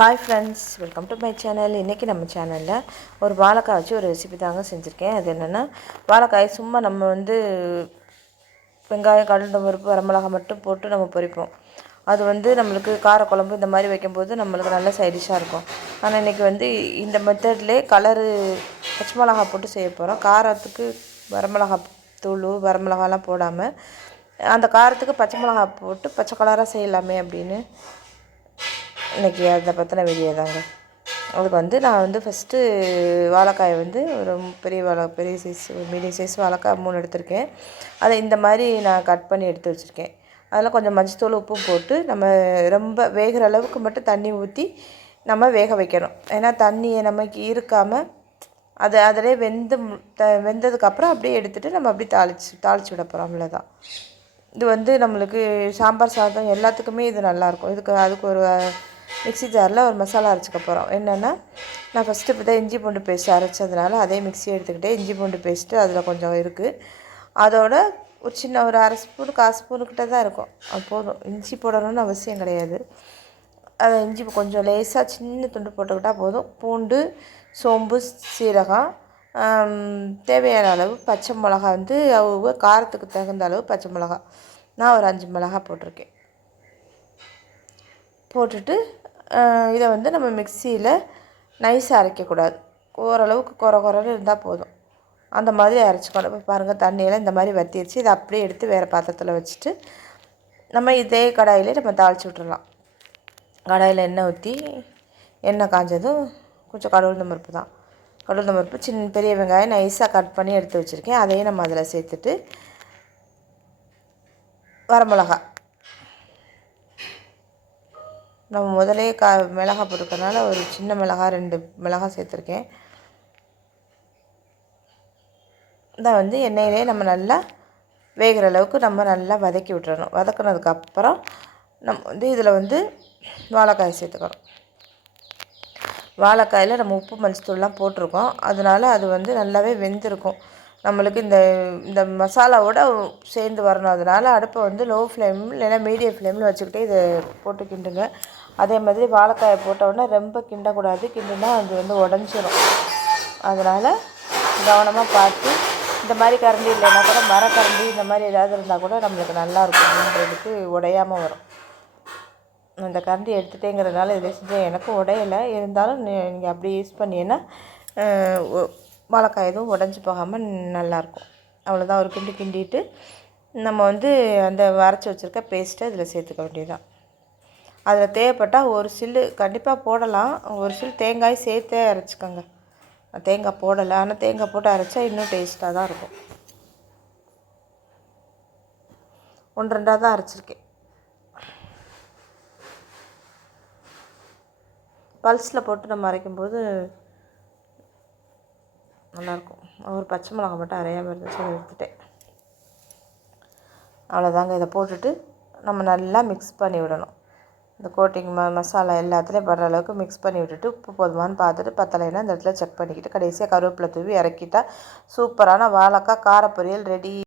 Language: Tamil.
Hi friends, welcome to my channel. இன்றைக்கி நம்ம சேனலில் ஒரு வாழைக்காய் வச்சு ஒரு ரெசிபி தாங்க செஞ்சுருக்கேன். அது என்னென்னா, வாழைக்காய் சும்மா நம்ம வெங்காயம், கடுகு, பருப்பு, வரமிளகாய் மட்டும் போட்டு நம்ம பொரிப்போம். அது நம்மளுக்கு காரக்குழம்பு இந்த மாதிரி வைக்கும்போது நம்மளுக்கு நல்ல சைடிஷ்ஷாக இருக்கும். ஆனால் இன்றைக்கி இந்த மெத்தட்லேயே கலரு பச்சை மிளகா போட்டு செய்ய போகிறோம். காரத்துக்கு வரமிளகாய் தூள், வரமிளகாலாம் போடாமல் அந்த காரத்துக்கு பச்சை மிளகா போட்டு பச்சை கலராக செய்யலாமே அப்படின்னு இன்றைக்கி அதை பற்றின வீடியோ தாங்க. அதுக்கு நான் ஃபஸ்ட்டு வாழைக்காயை ஒரு பெரிய சைஸ் மீடியம் சைஸ் வாழைக்காய் 3 எடுத்திருக்கேன். அதை இந்த மாதிரி நான் கட் பண்ணி எடுத்து வச்சுருக்கேன். அதில் கொஞ்சம் மஞ்சத்தூள், உப்பும் போட்டு நம்ம ரொம்ப வேகிற அளவுக்கு மட்டும் தண்ணி ஊற்றி நம்ம வேக வைக்கணும். ஏன்னா தண்ணியை நமக்கு இருக்காமல் அது அதிலே வெந்ததுக்கப்புறம் அப்படியே எடுத்துகிட்டு நம்ம அப்படியே தாளித்து விட போகிறோம். அவ்வளோதான். இது நம்மளுக்கு சாம்பார் சாதம் எல்லாத்துக்குமே இது நல்லாயிருக்கும். அதுக்கு ஒரு மிக்ஸி ஜாரில் ஒரு மசாலா அரைச்சிக்க போகிறோம். என்னென்னா, நான் ஃபஸ்ட்டு இப்போ தான் இஞ்சி பூண்டு பேஸ்ட்டு அரைச்சதுனால அதே மிக்ஸி எடுத்துக்கிட்டே இஞ்சி பூண்டு பேஸ்ட்டு அதில் கொஞ்சம் இருக்குது. அதோட ஒரு சின்ன ஒரு 1/2 ஸ்பூன் 1/4 ஸ்பூனுக்கிட்ட தான் இருக்கும். அது போதும். இஞ்சி போடணும்னு அவசியம் கிடையாது. அதை இஞ்சி கொஞ்சம் லேசாக சின்ன துண்டு போட்டுக்கிட்டால் போதும். பூண்டு, சோம்பு, சீரகம், தேவையான அளவு பச்சை மிளகா அவங்க காரத்துக்கு தகுந்த அளவு பச்சை மிளகா. நான் ஒரு 5 மிளகா போட்டிருக்கேன். போட்டுட்டு இதை நம்ம மிக்சியில் நைஸாக அரைக்கக்கூடாது. ஓரளவுக்கு குறன்னு இருந்தால் போதும். அந்த மாதிரி அரைச்சிக்கணும். இப்போ பாருங்கள், தண்ணியெல்லாம் இந்த மாதிரி வற்றிடுச்சு. இதை அப்படியே எடுத்து வேறு பாத்திரத்தில் வச்சுட்டு நம்ம இதே கடாயிலே நம்ம தாளித்து விட்டுறலாம். கடாயில் எண்ணெய் ஊற்றி எண்ணெய் காஞ்சதும் கொஞ்சம் கடுகு பருப்பு தான். கடுகு பருப்பு, பெரிய வெங்காயம் நைஸாக கட் பண்ணி எடுத்து வச்சுருக்கேன். அதையும் நம்ம அதில் சேர்த்துட்டு வரமிளகா நம்ம முதலே மிளகா போட்டுக்கிறதுனால ஒரு சின்ன மிளகா 2 மிளகா சேர்த்துருக்கேன். இதை எண்ணெயிலே நம்ம நல்லா வேகிற அளவுக்கு நம்ம நல்லா வதக்கி விட்டுறணும். வதக்கினதுக்கப்புறம் நம்ம இதில் வாழைக்காய் சேர்த்துக்கிறோம். வாழைக்காயில் நம்ம உப்பு மஞ்சத்தூள்லாம் போட்டிருக்கோம். அதனால் அது நல்லாவே வெந்திருக்கும். நம்மளுக்கு இந்த மசாலாவோட சேர்ந்து வரணும். அதனால் அடுப்பை லோ ஃப்ளேம் இல்லைன்னா மீடியம் ஃப்ளேமில் வச்சுக்கிட்டே இதை போட்டு கிண்டுங்க. அதே மாதிரி வாழைக்காயை போட்டோடனே ரொம்ப கிண்டக்கூடாது. கிண்டுனா அது உடஞ்சிரும். அதனால் கவனமாக பார்த்து, இந்த மாதிரி கரண்டி இல்லைன்னா கூட மரக்கரண்டி இந்த மாதிரி ஏதாவது இருந்தால் கூட நம்மளுக்கு நல்லாயிருக்கும்ன்றதுக்கு உடையாமல் வரும். இந்த கரண்டி எடுத்துகிட்டேங்கிறதுனால இதில் செஞ்சேன். எனக்கும் உடையலை. இருந்தாலும் நீங்கள் அப்படி யூஸ் பண்ணிங்கன்னா வாழைக்காய் எதுவும் உடஞ்சி போகாமல் நல்லாயிருக்கும். அவ்வளோதான். ஒரு கிண்டிட்டு நம்ம அந்த அரைச்சி வச்சுருக்க பேஸ்ட்டை இதில் சேர்த்துக்க வேண்டியதுதான். அதில் தேவைப்பட்டால் ஒரு சில்லு கண்டிப்பாக போடலாம். ஒரு சில்லு தேங்காய் சேர்த்தே அரைச்சிக்கோங்க. தேங்காய் போடலை, ஆனால் தேங்காய் போட்டு அரைச்சா இன்னும் டேஸ்ட்டாக தான் இருக்கும். 1-2 தான் அரைச்சிருக்கேன். பல்ஸில் போட்டு நம்ம அரைக்கும்போது நல்லாயிருக்கும். ஒரு பச்சை மிளகா மட்டும் அரையாமல் இருந்துச்சு, அதை எடுத்துட்டேன். அவ்வளோதாங்க. இதை போட்டுட்டு நம்ம நல்லா மிக்ஸ் பண்ணி விடணும். இந்த கோட்டிங் மசாலா எல்லாத்துலேயும் படுற அளவுக்கு மிக்ஸ் பண்ணி விட்டுட்டு உப்பு போதுமானு பார்த்துட்டு பத்தலைன்னா இந்த இடத்துல செக் பண்ணிக்கிட்டு கடைசியாக கருவேப்பிலை தூவி இறக்கிட்டால் சூப்பரான வாழைக்காய் கார பொரியல் ரெடி.